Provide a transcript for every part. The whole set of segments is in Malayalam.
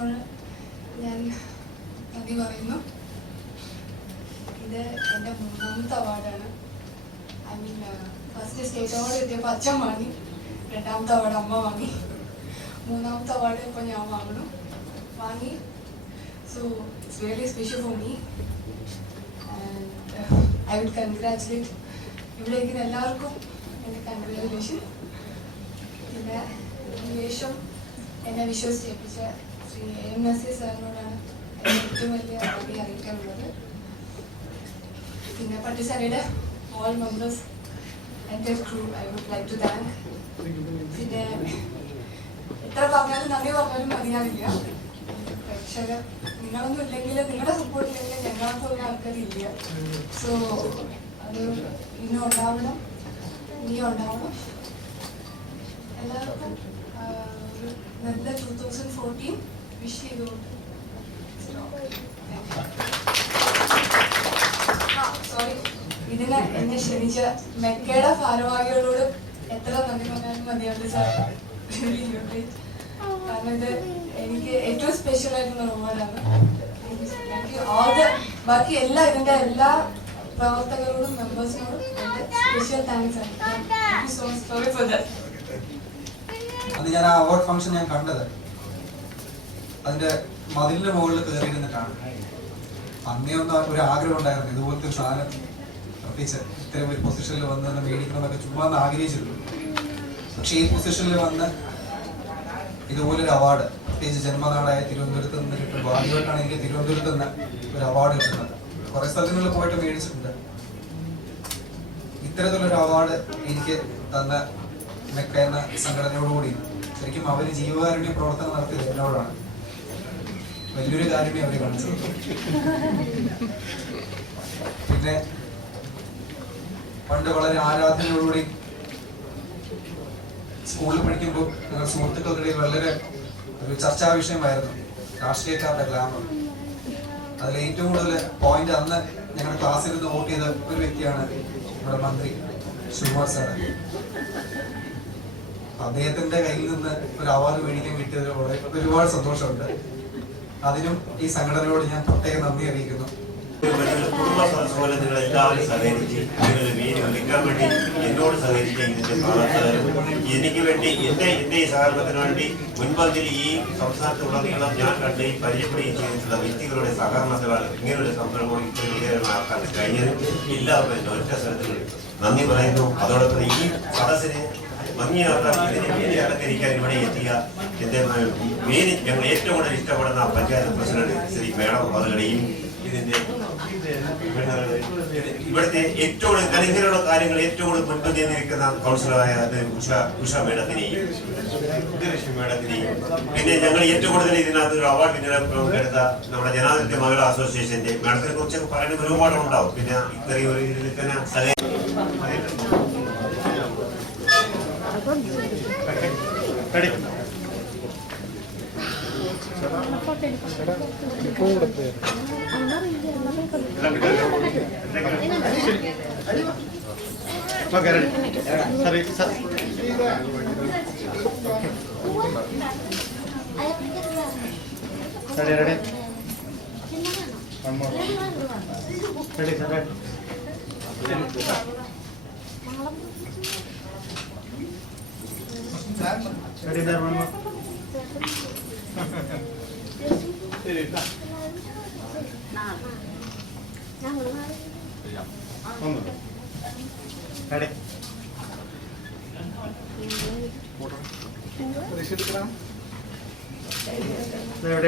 മെമ്പേഴ്സിനോട് ഞാൻ നന്ദി പറയുന്നു. ഇത് എൻ്റെ മൂന്നാമത്തെ അവാർഡാണ്. I mean first state award കിട്ടിയപ്പോൾ അച്ഛൻ വാങ്ങി, രണ്ടാമത്തെ അവാർഡ് അമ്മ വാങ്ങി, മൂന്നാമത്തെ അവാർഡ് ഇപ്പോൾ ഞാൻ വാങ്ങി. So it's really special for me and I would congratulate ഇവിടെ ഇരിക്കുന്ന എല്ലാവർക്കും എൻ്റെ കൺഗ്രാജുലേഷൻ. പിന്നെ ശേഷം എന്നെ വിശ്വസിച്ചേൽപ്പിച്ച ശ്രീ എം നസീർ സാറിനോടാണ് എൻ്റെ ഏറ്റവും വലിയ നന്ദി അറിയിക്കാനുള്ളത്. പിന്നെ പട്ടിസാരയുടെ ഓൾ മെമ്പേഴ്സ് എൻ്റെ crew I would like to thank. പിന്നെ എത്ര പറഞ്ഞാലും നന്ദി പറഞ്ഞാലും മതിയാവില്ല. പ്രേക്ഷകർ നിങ്ങളൊന്നും ഇല്ലെങ്കിൽ, നിങ്ങളുടെ സപ്പോർട്ട് ഇല്ലെങ്കിൽ ഞങ്ങളൊക്കെ ആൾക്കാരില്ല. സോ അത് ഇന്നും ഉണ്ടാവണം, ഇനിയും ഉണ്ടാവണം. എല്ലാവർക്കും നല്ല 2014 വിഷ് ചെയ്തുകൊണ്ട് സോറി, ഇതിന് എന്നെ ക്ഷണിച്ച മെക്കയുടെ ഭാരവാഹികളോട് എത്ര നന്ദി പറഞ്ഞാലും മതിയാവില്ല സാർ. കാരണം ഇത് എനിക്ക് ഏറ്റവും സ്പെഷ്യൽ ആയിട്ടുള്ള അവാർഡാണ്. ബാക്കി ഇതിന്റെ എല്ലാ പ്രവർത്തകരോടും മെമ്പേഴ്സിനോടും സ്പെഷ്യൽ താങ്ക്സ് ആണ്. Thank you so much. Sorry for that. അത് ഞാൻ ആ അവാർഡ് ഫംഗ്ഷൻ ഞാൻ കണ്ടത് അതിന്റെ മതിലിന്റെ മുകളിൽ കയറിയിരുന്നിട്ടാണ്. അന്നേ ഒരു ആഗ്രഹം ഉണ്ടായിരുന്നു ഇതുപോലത്തെ ഒരു സാധനം പ്രത്യേകിച്ച് ഇത്തരം ഒരു പൊസിഷനിൽ വന്ന് മേടിക്കണമെന്നൊക്കെ ചുമ്മാ ആഗ്രഹിച്ചിരുന്നു. പക്ഷെ ഈ പൊസിഷനിൽ വന്ന് ഇതുപോലൊരു അവാർഡ്, പ്രത്യേകിച്ച് ജന്മനാടായ തിരുവനന്തപുരത്ത് നിന്ന് കിട്ടുമ്പോൾ ആദ്യമായിട്ടാണ് എനിക്ക് തിരുവനന്തപുരത്ത് നിന്ന് ഒരു അവാർഡ് കിട്ടുന്നത്. കുറെ സ്ഥലങ്ങളിൽ പോയിട്ട് മേടിച്ചിട്ടുണ്ട്. ഇത്തരത്തിലൊരു അവാർഡ് എനിക്ക് തന്ന മെക്ക എന്ന സംഘടനയോടുകൂടി ശരിക്കും അവര് ജീവകാരുണ്യ പ്രവർത്തനം നടത്തിയത് എന്നോടാണ്. വലിയൊരു കാരുണ്യം അവര് കാണിച്ചത്. പിന്നെ പണ്ട് വളരെ ആരാധനയോടുകൂടി സ്കൂളിൽ പഠിക്കുമ്പോൾ ഞങ്ങൾ സുഹൃത്തുക്കൾക്കിടയിൽ വളരെ ഒരു ചർച്ചാ വിഷയമായിരുന്നു രാഷ്ട്രീയക്കാരുടെ ഗ്ലാമർ. അതിൽ ഏറ്റവും കൂടുതൽ പോയിന്റ് അന്ന് ഞങ്ങളുടെ ക്ലാസ്സിൽ നിന്ന് വോട്ട് ചെയ്ത ഒരു വ്യക്തിയാണ് നമ്മുടെ മന്ത്രി ശിവകുമാർ സാർ. അദ്ദേഹത്തിന്റെ കയ്യിൽ നിന്ന് ഒരു അവാർഡ് മേടിക്കാൻ കിട്ടിയതിൽ ഒരുപാട് സന്തോഷമുണ്ട്. അതിനും ഈ സംഘടനയോട് ഞാൻ പ്രത്യേകം നന്ദി അറിയിക്കുന്നു. കുടുംബ പോലെ നിങ്ങൾ എല്ലാവരും സഹകരിച്ച് ഇതിനൊരു മീൻ വിൽക്കാൻ വേണ്ടി എന്നോട് സഹകരിച്ച ഇതിന്റെ പ്രവർത്തകരും എനിക്ക് വേണ്ടി എന്റെ ഈ സഹകരണത്തിന് വേണ്ടി മുൻപന്തിൽ ഈ സംസ്ഥാനത്തുടനീളം ഞാൻ കണ്ട് പരിചയപ്പെടുകയും ചെയ്തിട്ടുള്ള വ്യക്തികളുടെ സഹകരണത്തിലാണ് ഇങ്ങനൊരു സംരംഭം ഇത്രയും വിജയമാക്കാൻ കഴിഞ്ഞത്. എല്ലാവർക്കും എന്റെ ഒറ്റ സ്ഥലത്തിൽ നന്ദി പറയുന്നു. അതോടൊപ്പം ഈ സദസ്സിനെ ഭംഗിയാക്കാൻ ഇതിനെ വേദി അലങ്കരിക്കാൻ ഇവിടെ എത്തിയ എന്റെ വേദി ഞങ്ങൾ ഏറ്റവും കൂടുതൽ ഇഷ്ടപ്പെടുന്ന പഞ്ചായത്ത് പ്രസിഡന്റ് ശ്രീ മേഡം അവരുടെയും ഇതിന്റെ ഇവിടുത്തെ ഏറ്റവും കൂടുതൽ ഇങ്ങനെയുള്ള കാര്യങ്ങൾ ഏറ്റവും കൂടുതൽ മുൻപന്തിയിൽ നിൽക്കുന്ന കൗൺസിലറായ ഉഷ മേഡത്തിനെയും മേഡത്തിനെയും പിന്നെ ഞങ്ങൾ ഏറ്റവും കൂടുതൽ ഇതിനകത്ത് ഒരു അവാർഡ് വിന്നറെ പങ്കെടുത്ത നമ്മുടെ ജനാധിപത്യ മഹിളാ അസോസിയേഷന്റെ മേഡത്തിനെ കുറിച്ച് പറയുന്നത് ഒരുപാട് ഉണ്ടാവും. പിന്നെ ഇത്രയും ഒരു ഇതിൽ തന്നെ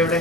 എവിടെ